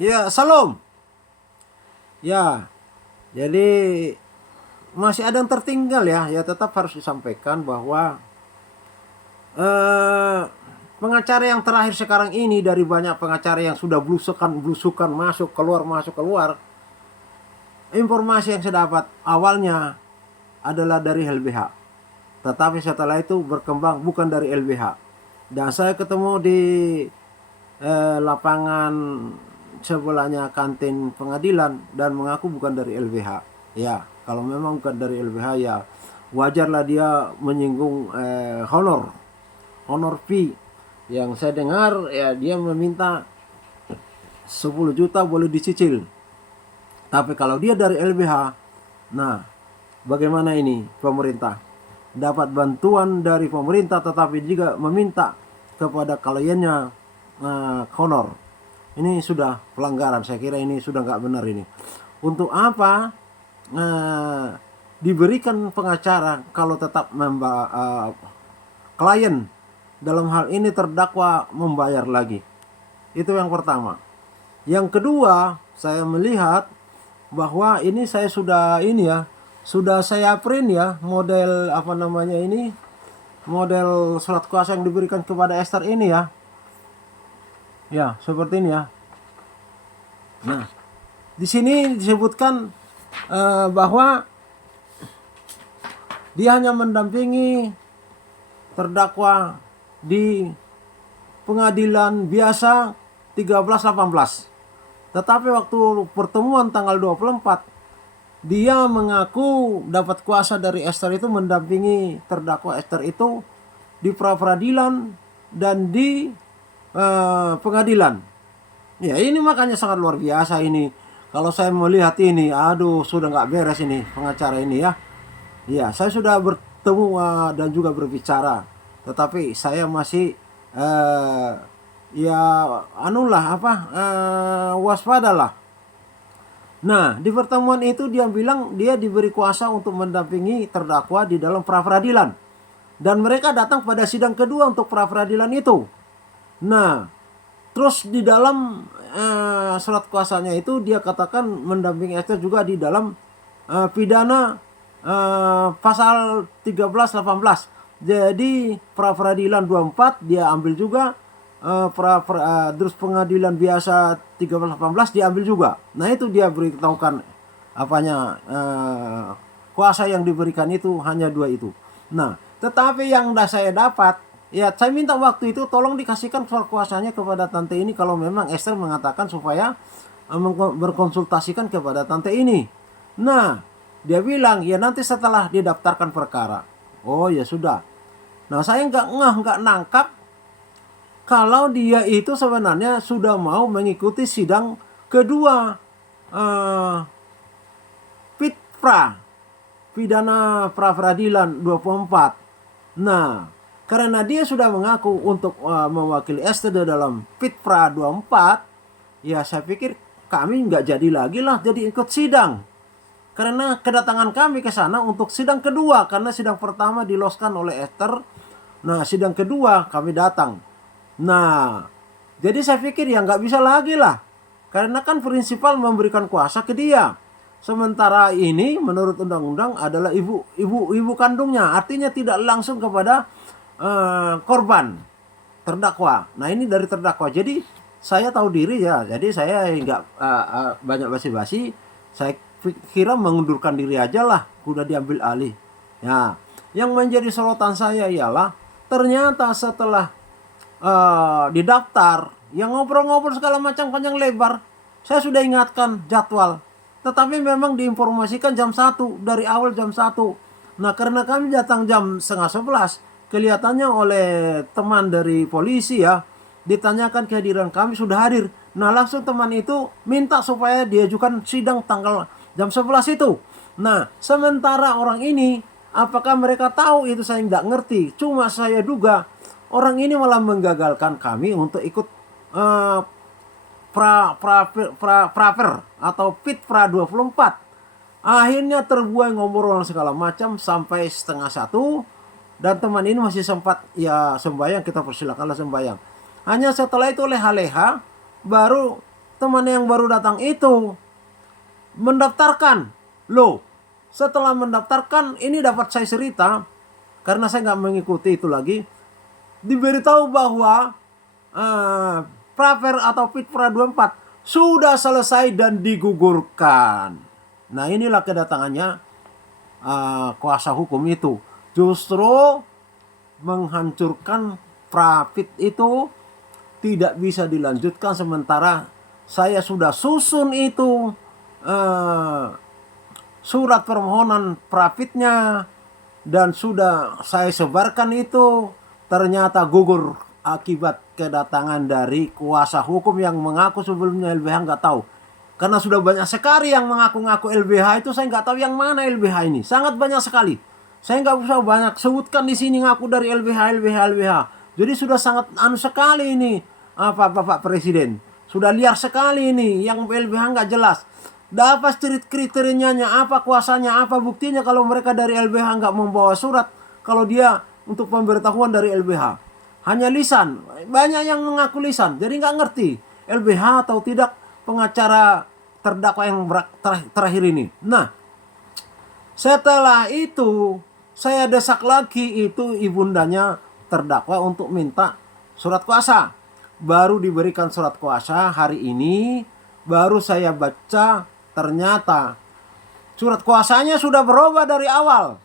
Ya, salam. Ya, jadi masih ada yang tertinggal ya. Ya tetap harus disampaikan bahwa eh, pengacara yang terakhir sekarang ini dari banyak pengacara yang sudah blusukan masuk keluar. Informasi yang saya dapat awalnya adalah dari LBH. Tetapi setelah itu berkembang bukan dari LBH. Dan saya ketemu di lapangan sebelahnya kantin pengadilan dan mengaku bukan dari LBH. Ya, kalau memang bukan dari LBH ya wajarlah dia menyinggung honor fee. Yang saya dengar ya dia meminta 10 juta boleh dicicil. Tapi kalau dia dari LBH, nah bagaimana ini pemerintah? Dapat bantuan dari pemerintah tetapi juga meminta kepada kliennya honor. Ini sudah pelanggaran, saya kira ini sudah nggak benar ini. Untuk apa diberikan pengacara kalau tetap klien dalam hal ini terdakwa membayar lagi? Itu yang pertama. Yang kedua, saya melihat bahwa ini saya sudah ini ya, sudah saya print ya model apa namanya ini, model surat kuasa yang diberikan kepada Esther ini ya. Ya, seperti ini ya. Nah, di sini disebutkan bahwa dia hanya mendampingi terdakwa di pengadilan biasa 13-18. Tetapi waktu pertemuan tanggal 24, dia mengaku dapat kuasa dari Esther itu mendampingi terdakwa Esther itu di pra peradilan dan di pengadilan. Ya ini makanya sangat luar biasa ini. Kalau saya melihat ini, aduh sudah nggak beres ini pengacara ini ya. Ya saya sudah bertemu dan juga berbicara, tetapi saya masih ya anulah apa waspadalah. Nah di pertemuan itu dia bilang dia diberi kuasa untuk mendampingi terdakwa di dalam pra peradilan dan mereka datang pada sidang kedua untuk pra peradilan itu. Nah terus di dalam surat kuasanya itu dia katakan mendampingi Esther juga di dalam pidana pasal 13-18. Jadi pra peradilan 24 dia ambil juga, terus pengadilan biasa 13-18 diambil juga. Nah itu dia beritahukan apanya kuasa yang diberikan itu hanya dua itu. Nah tetapi yang saya dapat ya saya minta waktu itu tolong dikasihkan surat kuasanya kepada tante ini kalau memang Esther mengatakan supaya berkonsultasikan kepada tante ini. Nah dia bilang ya nanti setelah didaftarkan perkara. Oh ya sudah. Nah saya nggak nangkap kalau dia itu sebenarnya sudah mau mengikuti sidang kedua PIPRA, pidana pra peradilan 24. Nah karena dia sudah mengaku untuk mewakili Esther dalam PIPRA 24, ya saya pikir kami nggak jadi lagi lah jadi ikut sidang. Karena kedatangan kami ke sana untuk sidang kedua, karena sidang pertama diloskan oleh Esther. Nah sidang kedua kami datang. Nah jadi saya pikir ya nggak bisa lagi lah, karena kan prinsipal memberikan kuasa ke dia. Sementara ini menurut undang-undang adalah ibu kandungnya, artinya tidak langsung kepada korban terdakwa. Nah ini dari terdakwa. Jadi saya tahu diri ya. Jadi saya nggak banyak basi-basi. Saya kira mengundurkan diri aja lah. Udah diambil alih. Ya, yang menjadi sorotan saya ialah ternyata setelah didaftar, yang ngobrol-ngobrol segala macam panjang lebar. Saya sudah ingatkan jadwal. Tetapi memang diinformasikan jam 1, dari awal jam 1. Nah karena kami datang jam setengah 11, kelihatannya oleh teman dari polisi ya, ditanyakan kehadiran kami sudah hadir. Nah langsung teman itu minta supaya diajukan sidang tanggal jam 11 itu. Nah sementara orang ini, apakah mereka tahu itu saya nggak ngerti. Cuma saya duga orang ini malah menggagalkan kami untuk ikut praper atau PIPRA 24. Akhirnya terbuai ngobrol segala macam sampai setengah 1. Dan teman ini masih sempat ya sembahyang, kita persilakanlah sembahyang. Hanya setelah itu leha-leha baru teman yang baru datang itu mendaftarkan. Loh, setelah mendaftarkan ini dapat saya cerita, karena saya nggak mengikuti itu lagi, diberitahu bahwa Praver atau Fitpra 24 sudah selesai dan digugurkan. Nah, inilah kedatangannya kuasa hukum itu. Justru menghancurkan Prafit itu tidak bisa dilanjutkan, sementara saya sudah susun itu surat permohonan Prafitnya dan sudah saya sebarkan itu, ternyata gugur akibat kedatangan dari kuasa hukum yang mengaku sebelumnya LBH nggak tahu. Karena sudah banyak sekali yang mengaku-ngaku LBH itu, saya nggak tahu yang mana LBH ini. Sangat banyak sekali. Saya nggak usah banyak sebutkan di sini ngaku dari LBH. Jadi sudah sangat sekali ini Bapak Presiden. Sudah liar sekali ini yang LBH nggak jelas. Dapat kriterianya apa, kuasanya apa, buktinya kalau mereka dari LBH nggak membawa surat kalau dia untuk pemberitahuan dari LBH. Hanya lisan. Banyak yang mengaku lisan. Jadi nggak ngerti LBH atau tidak pengacara terdakwa yang terakhir ini. Nah, setelah itu saya desak lagi itu ibundanya terdakwa untuk minta surat kuasa. Baru diberikan surat kuasa hari ini, baru saya baca, ternyata surat kuasanya sudah berubah dari awal.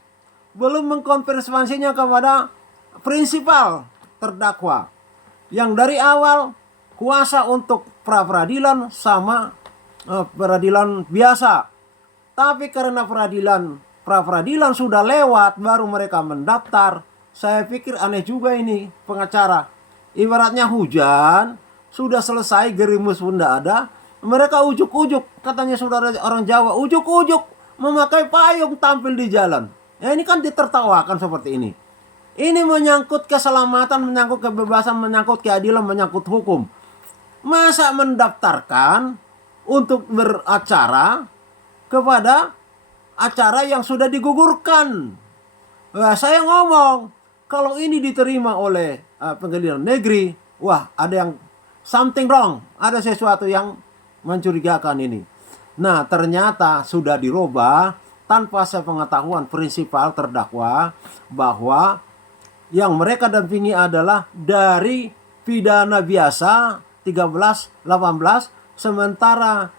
Belum mengkonfirmasinya kepada prinsipal terdakwa. Yang dari awal kuasa untuk pra peradilan sama peradilan biasa. Tapi karena pra peradilan sudah lewat, baru mereka mendaftar. Saya pikir aneh juga ini pengacara. Ibaratnya hujan, sudah selesai, gerimis pun tidak ada. Mereka ujuk-ujuk, katanya saudara orang Jawa, ujuk-ujuk memakai payung tampil di jalan. Ya, ini kan ditertawakan seperti ini. Ini menyangkut keselamatan, menyangkut kebebasan, menyangkut keadilan, menyangkut hukum. Masa mendaftarkan untuk beracara kepada acara yang sudah digugurkan? Nah, saya ngomong, kalau ini diterima oleh pengadilan negeri, wah, ada yang something wrong, ada sesuatu yang mencurigakan ini. Nah, ternyata sudah dirubah tanpa sepengetahuan prinsipal terdakwa bahwa yang mereka dampingi adalah dari pidana biasa 13-18, sementara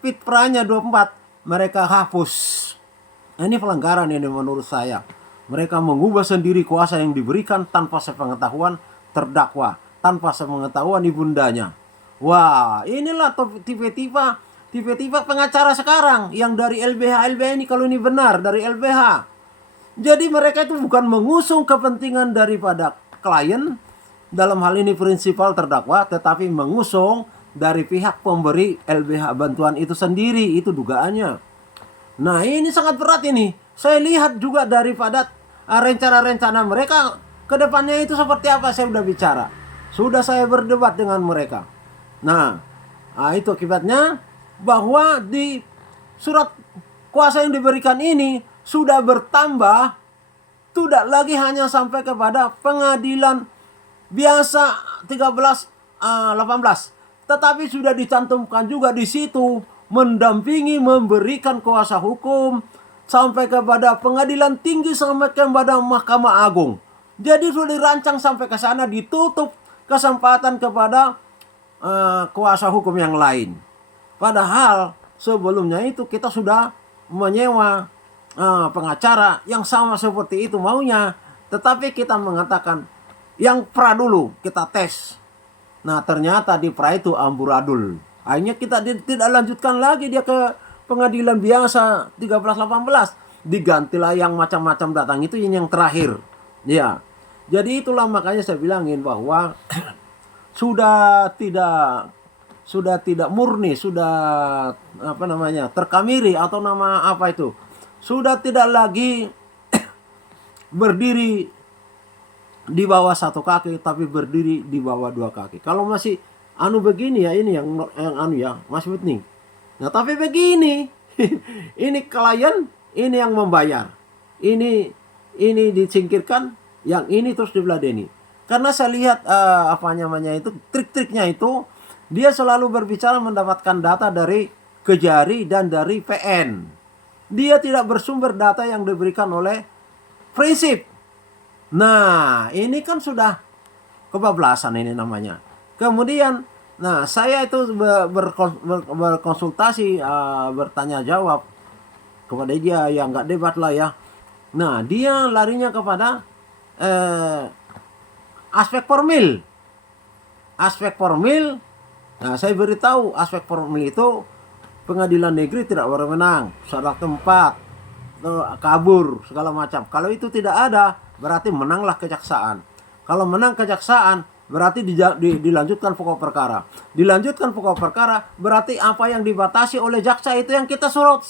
Fitpranya 24 mereka hapus. Ini pelanggaran ini menurut saya. Mereka mengubah sendiri kuasa yang diberikan tanpa sepengetahuan terdakwa, tanpa sepengetahuan ibundanya. Wah, inilah tipe-tipe pengacara sekarang yang dari LBH ini, kalau ini benar dari LBH. Jadi mereka itu bukan mengusung kepentingan daripada klien, dalam hal ini prinsipal terdakwa, tetapi mengusung dari pihak pemberi LBH bantuan itu sendiri. Itu dugaannya. Nah, ini sangat berat ini. Saya lihat juga daripada rencana-rencana mereka ke depannya itu seperti apa, saya sudah bicara. Sudah saya berdebat dengan mereka. Nah, itu akibatnya bahwa di surat kuasa yang diberikan ini sudah bertambah, tidak lagi hanya sampai kepada pengadilan biasa 13-18, tetapi sudah dicantumkan juga di situ mendampingi, memberikan kuasa hukum sampai kepada pengadilan tinggi, sampai kepada Mahkamah Agung. Jadi sudah dirancang sampai ke sana, ditutup kesempatan kepada kuasa hukum yang lain. Padahal sebelumnya itu kita sudah menyewa pengacara yang sama seperti itu maunya, tetapi kita mengatakan yang pra dulu kita tes. Nah, ternyata di pra itu amburadul. Akhirnya kita tidak lanjutkan lagi dia ke pengadilan biasa 13-18. Digantilah yang macam-macam datang, itu ini yang terakhir. Ya. Jadi itulah makanya saya bilangin bahwa sudah tidak murni, sudah terkamiri atau nama apa itu. Sudah tidak lagi berdiri di bawah satu kaki, tapi berdiri di bawah dua kaki. Kalau masih begini ya, ini yang ya, Mas Whitney. Nah, tapi begini, ini klien, ini yang membayar. Ini disingkirkan, yang ini terus dibeladeni. Karena saya lihat apa namanya itu, trik-triknya itu dia selalu berbicara mendapatkan data dari Kejari dan dari PN. Dia tidak bersumber data yang diberikan oleh prinsip. Nah, ini kan sudah kebablasan ini namanya. Kemudian, nah saya itu berkonsultasi, bertanya jawab kepada dia, yang nggak debat lah ya. Nah, dia larinya kepada aspek formil. Aspek formil, nah saya beritahu aspek formil itu pengadilan negeri tidak berwenang, salah tempat, kabur, segala macam. Kalau itu tidak ada, berarti menanglah kejaksaan. Kalau menang kejaksaan, berarti dilanjutkan pokok perkara. Dilanjutkan pokok perkara, berarti apa yang dibatasi oleh jaksa itu yang kita sorot.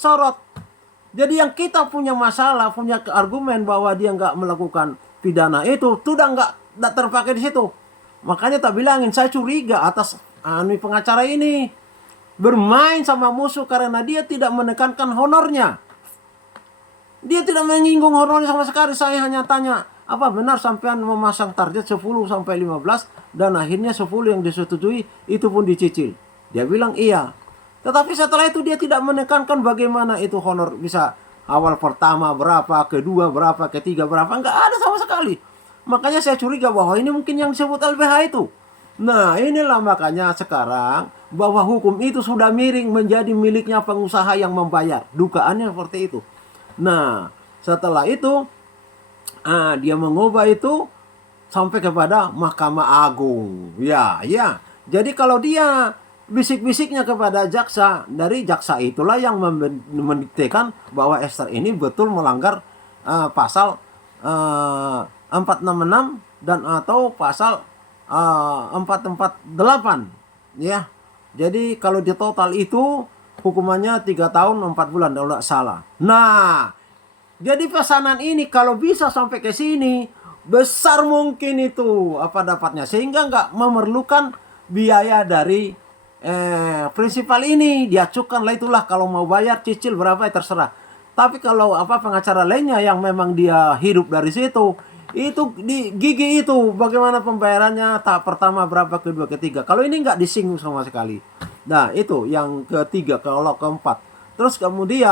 Jadi yang kita punya masalah, punya argumen bahwa dia nggak melakukan pidana itu, sudah nggak terpakai di situ. Makanya tak bilangin, saya curiga atas pengacara ini bermain sama musuh karena dia tidak menekankan honornya. Dia tidak menyinggung honornya sama sekali. Saya hanya tanya, apa benar sampean memasang target 10 sampai 15 dan akhirnya 10 yang disetujui itu pun dicicil? Dia bilang iya. Tetapi setelah itu dia tidak menekankan bagaimana itu honor bisa awal pertama berapa, kedua berapa, ketiga berapa, enggak ada sama sekali. Makanya saya curiga bahwa ini mungkin yang disebut LBH itu. Nah, inilah makanya sekarang bahwa hukum itu sudah miring menjadi miliknya pengusaha yang membayar. Dugaannya seperti itu. Nah, setelah itu dia mengubah itu sampai kepada Mahkamah Agung. Ya. Jadi kalau dia bisik-bisiknya kepada jaksa, dari jaksa itulah yang mendiktekan bahwa Esther ini betul melanggar pasal 466 dan atau pasal 448, ya. Jadi kalau di total itu hukumannya 3 tahun 4 bulan kalau tidak salah. Nah, jadi pesanan ini kalau bisa sampai ke sini, besar mungkin itu apa dapatnya, sehingga nggak memerlukan biaya dari prinsipal ini. Diacukan lah, itulah kalau mau bayar cicil berapa ya terserah. Tapi kalau pengacara lainnya yang memang dia hidup dari situ, itu di gigi itu bagaimana pembayarannya, tahap pertama berapa, kedua, ketiga. Kalau ini nggak disinggung sama sekali. Nah, itu yang ketiga. Kalau keempat, terus kemudian